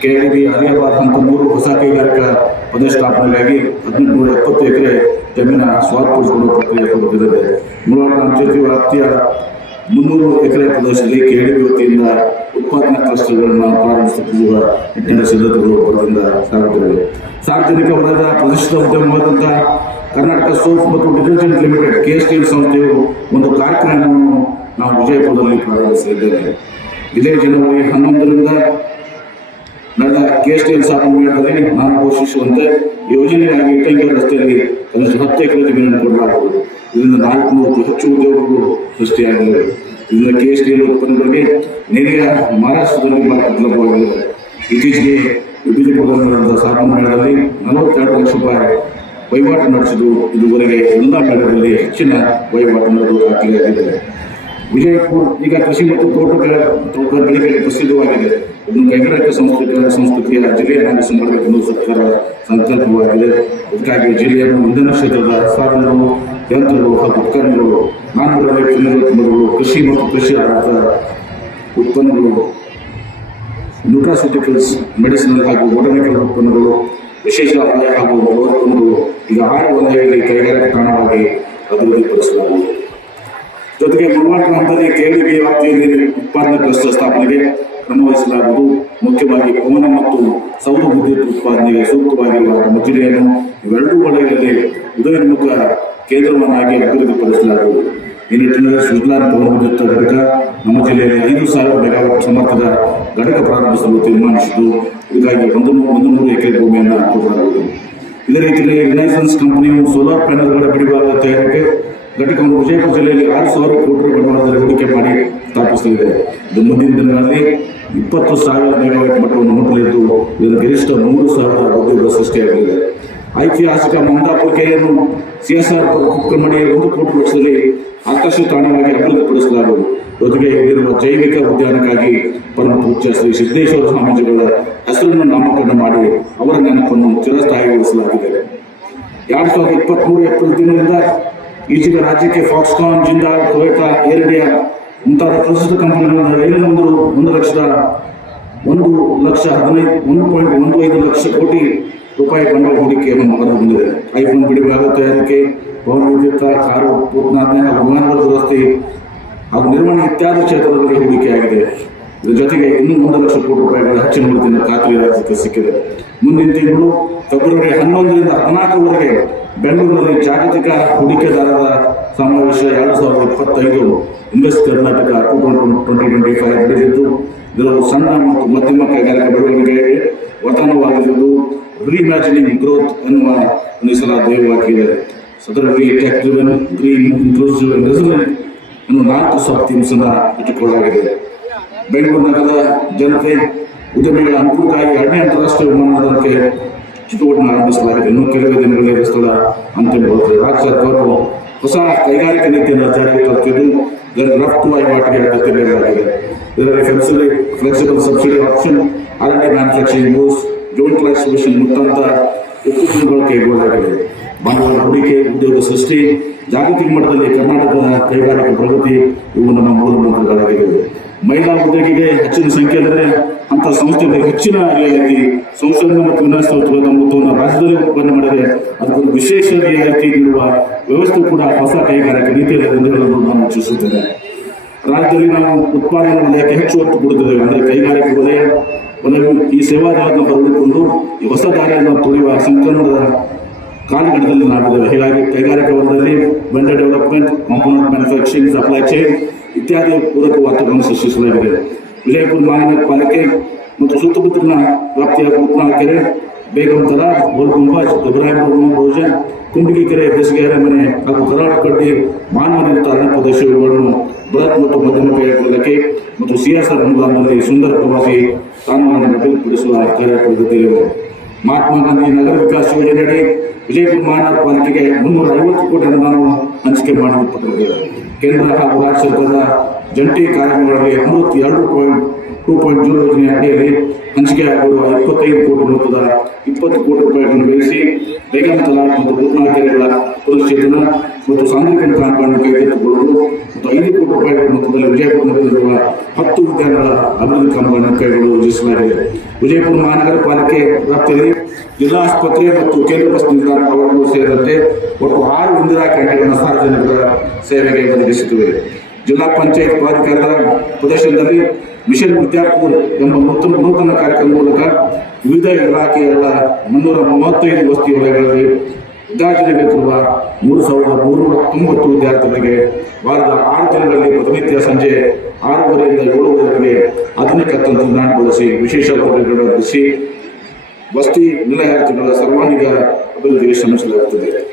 KIB ಹರಿಯಾಬಾದ್ ಅಂತ 3 ಹೊಸ ಕೈಗಾರಿಕಾ ಪ್ರದೇಶ ಸ್ಥಾಪನೆಗಾಗಿ 1870 ಎಕರೆ ಜಮೀನ ಸ್ವಾಧೀನಪಡಿಸಿಕೊಳ್ಳುವ ಪ್ರಕ್ರಿಯೆ ಪ್ರಗತಿಯಲ್ಲಿದೆ. ಮೂಲಗಳ ಅಂತ್ಯೋದಯ ವ್ಯಾಪ್ತಿಯ 300 ಎಕರೆ ಪ್ರದೇಶದಲ್ಲಿ KIB ವತಿಯಿಂದ ಉತ್ಪಾದನಾ ಕ್ಲಸ್ಟರ್ಗಳನ್ನು ಪ್ರಾರಂಭಿಸುತ್ತಿರುವ ನಿಟ್ಟಿನಲ್ಲಿ ಸಿದ್ಧತೆಗಳು ಬರದಿಂದ ಸಾಗುತ್ತಿವೆ. ಸಾರ್ವಜನಿಕ ವಲಯದ ಪ್ರತಿಷ್ಠಿತ ಉದ್ಯಮವಾದಂಥ ಕರ್ನಾಟಕ ಸೋಪ್ ಮತ್ತು ಡಿಟರ್ಜೆಂಟ್ ಲಿಮಿಟೆಡ್ KSTL ಸಂಸ್ಥೆಯು ಒಂದು ಕಾರ್ಯಕ್ರಮವನ್ನು ನಾವು ವಿಜಯಪುರದಲ್ಲಿ ಪ್ರಾರಂಭಿಸಲಿದ್ದೇವೆ. ಇದೇ ಜನವರಿ 11ರಿಂದ ನಡೆದ KSTL ಸ್ಥಾಪನಾ ಮೇಳದಲ್ಲಿ ನಾನು ಘೋಷಿಸುವಂತೆ ಯೋಜನೆಯಾಗಿ ಇಟ್ಟಂಗಿ ರಸ್ತೆಯಲ್ಲಿ ಕನಿಷ್ಠ 10 ಎಕರೆ ಜಮೀನನ್ನು ಕೊಡಲಾಗುವುದು. ಇದರಿಂದ 400ಕ್ಕೂ ಹೆಚ್ಚು ಉದ್ಯೋಗಗಳು ಸೃಷ್ಟಿಯಾಗಿವೆ. ಇದರಿಂದ KSTL ಉತ್ಪನ್ನಗಳಿಗೆ ನೇರ ಮಹಾರಾಷ್ಟ್ರದಲ್ಲಿ ಮಾರ್ಕೆಟ್ ಲಭ್ಯವಾಗಿದೆ. ಇತ್ತೀಚೆಗೆ ವಿಜಯಪುರದಲ್ಲಿ ನಡೆದ ಸ್ಥಾಪನಾ ಮೇಳದಲ್ಲಿ 42 ಲಕ್ಷ ರೂಪಾಯಿ ವಹಿವಾಟು ನಡೆಸಿದ್ದು ಇದುವರೆಗೆ ಎಲ್ಲ ಮೇಳಗಳಲ್ಲಿ ಹೆಚ್ಚಿನ ವಹಿವಾಟು ನಡೆದು ದಾಖಲೆಯಾಗಿದೆ. ವಿಜಯಪುರ ಈಗ ಕೃಷಿ ಮತ್ತು ತೋಟಗಾರಿಕೆಗೆ ಪ್ರಸಿದ್ಧವಾಗಿದೆ. ಇದನ್ನು ಕೈಗಾರಿಕಾ ಸಂಸ್ಕೃತಿಯ ಜಿಲ್ಲೆಯನ್ನಾಗಿಸಿ ಮಾಡಬೇಕೆಂದು ಸರ್ಕಾರ ಸಂಕಲ್ಪವಾಗಿದೆ. ಇದಕ್ಕಾಗಿ ಜಿಲ್ಲೆಯನ್ನು ಇಂಧನ ಕ್ಷೇತ್ರದ ಸಾಧನಗಳು, ಯಂತ್ರಗಳು ಹಾಗೂ ಉಪಕರಣಗಳು, 490 ಕೃಷಿ ಮತ್ತು ಕೃಷಿ ಆಧಾರಿತ ಉತ್ಪನ್ನಗಳು, ನ್ಯೂಟ್ರಾಸ್ಯೂಟಿಕಲ್ಸ್, ಮೆಡಿಸಿನಲ್ ಹಾಗೂ ಬೊಟಾನಿಕಲ್ ಉತ್ಪನ್ನಗಳು, ವಿಶೇಷ ಆದಾಯ ಹಾಗೂ ಉತ್ಪನ್ನಗಳು ಈಗ 6 ವಲಯಗಳಲ್ಲಿ ಕೈಗಾರಿಕಾ ತಾಣವಾಗಿ ಅಭಿವೃದ್ಧಿಪಡಿಸಲಾಗುವುದು. ಜೊತೆಗೆ ಗುಣಮಟ್ಟ ಹಂತದಲ್ಲಿ KIB ವ್ಯಾಪ್ತಿಯಲ್ಲಿ ಉತ್ಪಾದನಾ ಕ್ಲಸ್ಟರ್ ಸ್ಥಾಪನೆಗೆ ಕ್ರಮ ವಹಿಸಲಾಗುವುದು. ಮುಖ್ಯವಾಗಿ ಪವನ ಮತ್ತು ಸೌರ ವಿದ್ಯುತ್ ಉತ್ಪಾದನೆಗೆ ಸೂಕ್ತವಾಗಿರುವ ನಮ್ಮ ಜಿಲ್ಲೆಯನ್ನು ಇವೆರಡೂ ವಲಯಗಳಲ್ಲಿ ಉದಯೋನ್ಮುಖ ಕೇಂದ್ರವನ್ನಾಗಿ ಅಭಿವೃದ್ಧಿಪಡಿಸಲಾಗುವುದು. ಈ ನಿಟ್ಟಿನಲ್ಲಿ ಸ್ವಿಟ್ಜರ್ಲ್ಯಾಂಡ್ ಪವನ ವಿದ್ಯುತ್ ಘಟಕ ನಮ್ಮ ಜಿಲ್ಲೆಯಲ್ಲಿ 5,000 ಮೆಗಾವಾಟ್ ಸಾಮರ್ಥ್ಯದ ಘಟಕ ಪ್ರಾರಂಭಿಸಲು ತೀರ್ಮಾನಿಸಿದ್ದು, ಇದಕ್ಕಾಗಿ 100 ಎಕರೆ ಭೂಮಿಯನ್ನು ಕೊಡಲಾಗುವುದು. ಇದೇ ರೀತಿಯಲ್ಲಿ ರಿನೈಸೆನ್ಸ್ ಕಂಪನಿಯು ಸೋಲಾರ್ ಪ್ಯಾನೆಲ್ಗಳ ಬಿಡಿಭಾಗದ ತಯಾರಿಕೆ ಘಟಕವನ್ನು ವಿಜಯಪುರ ಜಿಲ್ಲೆಯಲ್ಲಿ 6,000 ಕೋಟಿ ಬಂಡವಾಳದಲ್ಲಿ ಹೂಡಿಕೆ ಮಾಡಿ ಸ್ಥಾಪಿಸಲಿದೆ. ಇದು ಮುಂದಿನ ದಿನಗಳಲ್ಲಿ 20,000 ಮೆಗಾವಾಟ್ ಮಟ್ಟವನ್ನು ಮುಟ್ಟಲಿದ್ದು, ಇದರ ಗರಿಷ್ಠ 3,000 ಉದ್ಯೋಗ ಸೃಷ್ಟಿಯಾಗಲಿದೆ. ಐತಿಹಾಸಿಕ ಮಮದಾಪುರ ಕೆರೆಯನ್ನು CSR ಕುಕ್ಕಮಡಿ 1 ಕೋಟಿ ವೆಚ್ಚದಲ್ಲಿ ಆಕರ್ಷಕ ತಾಣವಾಗಿ ಅಭಿವೃದ್ಧಿಪಡಿಸಲಾಗುವುದು. ಜೊತೆಗೆ ಇಲ್ಲಿರುವ ಜೈವಿಕ ಉದ್ಯಾನಕ್ಕಾಗಿ ಪರಮ ಪೂಜ್ಯ ಶ್ರೀ ಸಿದ್ದೇಶ್ವರ ಸ್ವಾಮೀಜಿಗಳ ಹೆಸರನ್ನು ನಾಮಕರಣ ಮಾಡಿ ಅವರ ನೆನಪನ್ನು ಚಿರಸ್ಥಾಯಿಗೊಳಿಸಲಾಗಿದೆ. 2023 ಏಪ್ರಿಲ್ ತಿಂಗಳಿಂದ ಈಚೆಗೆ ರಾಜ್ಯಕ್ಕೆ Foxconn, Jindal, Toyota, air India ಮುಂತಾದ ಪ್ರಸಿದ್ಧ ಕಂಪನಿಗಳಿಂದ 1,15 ಲಕ್ಷ ಕೋಟಿ ರೂಪಾಯಿ ಬಂಡವಾಳ ಹೂಡಿಕೆಯನ್ನು ಹೊರಗೆ ಬಂದಿದೆ. ಐಫೋನ್ ಬಿಡಿಭಾಗ ತಯಾರಿಕೆ, ಪವನ ವಿದ್ಯುತ್, ಕಾರು ಉತ್ಪಾದನೆ ಹಾಗೂ ವಿಮಾನಗಳ ದುರಸ್ತಿ ಹಾಗೂ ನಿರ್ವಹಣೆ ಇತ್ಯಾದಿ ಕ್ಷೇತ್ರದಲ್ಲಿ ಹೂಡಿಕೆಯಾಗಿದೆ. ಇದರ ಜೊತೆಗೆ ಇನ್ನೂ 1 ಲಕ್ಷ ಕೋಟಿ ರೂಪಾಯಿಗಳ ಹೆಚ್ಚಿನ ಹೂಡಿಕೆಯನ್ನು ಖಾತ್ರಿ ರಾಜ್ಯಕ್ಕೆ ಸಿಕ್ಕಿದೆ. ಮುಂದಿನ ತಿಂಗಳು ಫೆಬ್ರವರಿ 11ರಿಂದ 14ವರೆಗೆ ಬೆಂಗಳೂರಿನಲ್ಲಿ ಜಾಗತಿಕ ಹೂಡಿಕೆದಾರರ ಸಮಾವೇಶ 2025 ಇನ್ವೆಸ್ಟ್ ಕರ್ನಾಟಕ 2025 ನಡೆದಿದ್ದು, ಇದರ ಸಣ್ಣ ಮತ್ತು ಮಧ್ಯಮ ಕೈಗಾರಿಕಾ ಬೆಳವಣಿಗೆಗೆ ವತನವಾಗಿರುವುದು ರೀಇಮ್ಯಾಜಿನಿಂಗ್ ಗ್ರೋತ್ ಎನ್ನುವ ಒಂದು ಸಲ ಧ್ಯೇಯವಾಗಿದೆ. ಅದರಲ್ಲಿ tech driven, green, inclusive and resilient ಅನ್ನೋ 4 ಸಬ್ ಥೀಮ್ಸ್ ಅನ್ನು ಇಟ್ಟುಕೊಳ್ಳಲಾಗಿದೆ. ಬೆಂಗಳೂರು ನಗರದ ಜನತೆ ಉದ್ಯಮಿಗಳ ಅನುಕೂಲಕ್ಕಾಗಿ 2ನೇ ಅಂತಾರಾಷ್ಟ್ರೀಯ ವಿಮಾನ ನಿಲ್ದಾಣಕ್ಕೆ ಚಟುವಟಿಕೆ ಆರಂಭಿಸಲಾಗಿದೆ. ಇನ್ನು ಕೆಲವೇ ದಿನಗಳಲ್ಲಿ ಸ್ಥಳ ಅಂತಿಮಗೊಳ್ಳುತ್ತದೆ. ರಾಜ್ಯ ಸರ್ಕಾರವು ಹೊಸ ಕೈಗಾರಿಕಾ ನೀತಿಯನ್ನು ಜಾರಿಗೆ ತರುತ್ತಿದ್ದು, ಇದರ ರಫ್ತು ವಹಿವಾಟಿಗೆ ಆದ್ಯತೆ ನೀಡಲಾಗಿದೆ. ಇದರಲ್ಲಿ flexible subsidy option, R&D manufacturing moves, joint class solution ಮುಂತಾದ ಒಕ್ಕೂಟಗಳು ಕೈಗೊಳ್ಳಲಾಗಿದೆ. ಬಂಡವಾಳ ಹೂಡಿಕೆ, ಉದ್ಯೋಗ ಸೃಷ್ಟಿ, ಜಾಗತಿಕ ಮಟ್ಟದಲ್ಲಿ ಕರ್ನಾಟಕದ ಕೈಗಾರಿಕಾ ಪ್ರಗತಿ ಇವು ನಮ್ಮ ಮೂಲ ಮಂತ್ರಗಳಾಗಿವೆ. ಮಹಿಳಾ ಉದ್ಯೋಗಿಗೆ ಹೆಚ್ಚಿನ ಸಂಖ್ಯೆಯಲ್ಲಿ ಅಂತ ಸಂಸ್ಥೆಗಳಿಗೆ ಹೆಚ್ಚಿನ ರಿಯಾಯಿತಿ, ಸಂಶೋಧನೆ ಮತ್ತು ವಿನ್ಯಾಸೋತ್ಸವದ ಮೊತ್ತವನ್ನು ರಾಜ್ಯದಲ್ಲಿ ಉತ್ಪನ್ನ ಮಾಡಿದರೆ ಅದಕ್ಕೊಂದು ವಿಶೇಷ ರಿಯಾಯಿತಿ ನೀಡುವ ವ್ಯವಸ್ಥೆ ಕೂಡ ಹೊಸ ಕೈಗಾರಿಕಾ ನೀತಿಯಲ್ಲಿ ನಾನು ಇಚ್ಛಿಸುತ್ತೇನೆ. ರಾಜ್ಯದಲ್ಲಿ ನಾವು ಉತ್ಪಾದನಾ ವಲಯಕ್ಕೆ ಹೆಚ್ಚು ಒತ್ತು ಕೊಡುತ್ತಿದ್ದೇವೆ. ಅಂದರೆ ಕೈಗಾರಿಕಾ ವಲಯವು ಈ ಸೇವಾ ದಾರವನ್ನು ಹೊರಡಿಕೊಂಡು ಈ ಹೊಸ ದಾರಿಯನ್ನು ತುಳಿಯುವ ಸಂಕ್ರಮಣದ ಕಾಲಘಟ್ಟದಲ್ಲಿ ನಾವಿದ್ದೇವೆ. ಹೀಗಾಗಿ ಕೈಗಾರಿಕಾ ವಲಯದಲ್ಲಿ vendor development, component manufacturing, supply chain ಇತ್ಯಾದಿ ಪೂರಕ ವಾತಾವರಣ ಸೃಷ್ಟಿಸಲಾಗಿದೆ. ವಿಜಯಪುರ ಮಹಾನಗರ ಪಾಲಿಕೆ ಮತ್ತು ಸುತ್ತಮುತ್ತಲಿನ ವ್ಯಾಪ್ತಿಯ ಉಪ್ನಾಳ ಕೆರೆ, ಬೇಗಂತರ, ಗೋಲ್ಗುಂಬಾಜ್, ಇಬ್ರಾಹಿಂಪುರ ರೋಜನ್, ಕುಂಬಿಗಿ ಕೆರೆ, ಬೇಸಿಗೆ ಮನೆ ಹಾಗೂ ಕರಾಟಕಡ್ಡಿ ಮಾನವ ನಿರ್ಮಿತ ಅರಣ್ಯ ಪ್ರದೇಶಗಳನ್ನು ಬೃಹತ್ ಮತ್ತು ಮಧ್ಯಮ ಕೈಗಾರಿಕೆ ಮತ್ತು CSR ಅನುದಾನದಲ್ಲಿ ಸುಂದರ ಪ್ರವಾಸಿ ತಾಣಗಳನ್ನು ಅಭಿವೃದ್ಧಿಪಡಿಸುವ ಕಾರ್ಯಪ್ರಗತಿಯಿದೆ. ಮಹಾತ್ಮ ಗಾಂಧಿ ನಗರ ವಿಕಾಸ ಯೋಜನೆಯಡಿ ವಿಜಯಪುರ ಮಹಾನಗರ ಪಾಲಿಕೆಗೆ 350 ಕೋಟಿ ಅನುದಾನವನ್ನು ಹಂಚಿಕೆ ಮಾಡಲ್ಪಟ್ಟಿದೆ. ಕೇಂದ್ರ ಹಾಗೂ ರಾಜ್ಯ ಸರ್ಕಾರದ ಜಂಟಿ ಕಾರ್ಯಕ್ರಮಗಳಲ್ಲಿ ಅಮೃತ್ 2.0 ಯೋಜನೆ ಅಡಿಯಲ್ಲಿ ಹಂಚಿಕೆಯಾಗಿರುವ 25 ಕೋಟಿ ಮೊತ್ತದ 20 ಕೋಟಿ ರೂಪಾಯಿಗಳನ್ನು ಗಳಿಸಿ ಬೇಗಂತಲ ಮತ್ತು ಉಪ್ನಾಳ ಕೆರೆಗಳ ಪುನಶ್ಚೇತನ ಮತ್ತು ಸಾಂದ್ರೀಕರಣ ಕಾರ್ಯಗಳನ್ನು ಕೈಗೆತ್ತಿಕೊಳ್ಳುವುದು ಮತ್ತು 5 ಕೋಟಿ ರೂಪಾಯಿಗಳ ಮೊತ್ತದಲ್ಲಿ ವಿಜಯಪುರ ನಗರದಲ್ಲಿರುವ 10 ಉದ್ಯಾನಗಳ ಅಭಿವೃದ್ಧಿ ಕಾಮಗಾರಿಗಳನ್ನು ಕೈಗೊಳ್ಳಲು ಯೋಜಿಸಲಾಗಿದೆ. ವಿಜಯಪುರ ಮಹಾನಗರ ಪಾಲಿಕೆ ವ್ಯಾಪ್ತಿಯಲ್ಲಿ ಜಿಲ್ಲಾ ಆಸ್ಪತ್ರೆ ಮತ್ತು ಕೇಂದ್ರ ಬಸ್ ನಿಲ್ದಾಣ ಆವರಣಗಳು ಸೇರಿದಂತೆ ಒಟ್ಟು 6 ಇಂದಿರಾ ಕ್ಯಾಂಟೀನ್ಗಳನ್ನು ಸಾರ್ವಜನಿಕರ ಸೇವೆಗೆ ಒದಗಿಸುತ್ತಿವೆ. ಜಿಲ್ಲಾ ಪಂಚಾಯತ್ ಪ್ರಾಧಿಕಾರದ ಪ್ರದೇಶದಲ್ಲಿ ಮಿಷನ್ ವಿದ್ಯಾಪುರ್ ಎಂಬ ನೂತನ ಕಾರ್ಯಕ್ರಮ ಮೂಲಕ ವಿವಿಧ ಇಲಾಖೆಗಳ 335 ವಸತಿ ವಲಯಗಳಲ್ಲಿ ವಿದ್ಯಾರ್ಥಿಗಳಿರುವ 3,390 ವಿದ್ಯಾರ್ಥಿಗಳಿಗೆ ವಾರದ 6 ದಿನಗಳಲ್ಲಿ ಪ್ರತಿನಿತ್ಯ ಸಂಜೆ 6:30ರಿಂದ 7:00ವರೆಗೆ ಆಧುನಿಕ ತಂತ್ರಜ್ಞಾನ ಬಳಸಿ ವಿಶೇಷ ವರ್ಗಗಳನ್ನು ನಡೆಸಿ ವಸತಿ ನಿಲಯಾರ್ಥಿಗಳ ಸರ್ವಾಂಗೀಣ ಅಭಿವೃದ್ಧಿಗೆ ಶ್ರಮಿಸಲಾಗುತ್ತದೆ.